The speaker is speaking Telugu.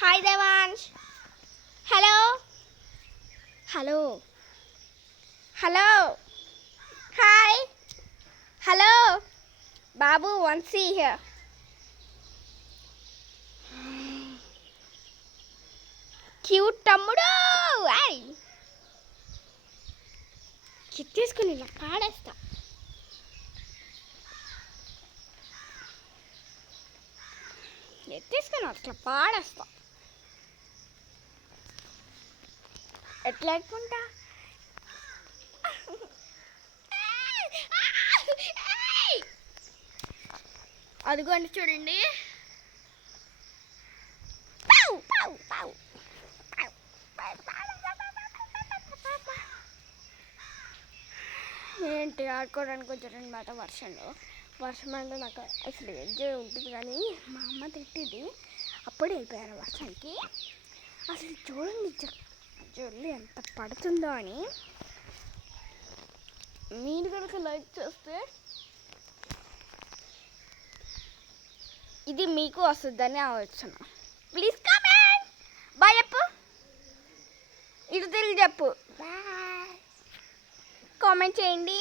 Hi Devansh. Hello hello hello hi hello Babu one C here. Cute తమ్ముడు. తీసుకుని ఇలా పాడేస్తా. ఎత్తేసుకుని అట్లా పాడేస్తా. ఎట్లా ఎక్కుంటా? అదిగోండి చూడండి. ఏంటి ఆడుకోవడానికి వచ్చారనమాట వర్షంలో. వర్షం అంటే నాకు అసలు ఎంజాయ్ ఉంటుంది, కానీ మా అమ్మ తిట్టింది. అప్పుడే వెళ్ళిపోయారు వర్షానికి. అసలు చూడండి జల్లి ఎంత పడుతుందో అని. మీరు కనుక లైక్ చేస్తే ఇది మీకు వస్తుందని ఆలోచన. Please comment. బాయ్ చెప్పు. ఇటు తిరిగి చెప్పు. బాయ్. కామెంట్ చేయండి.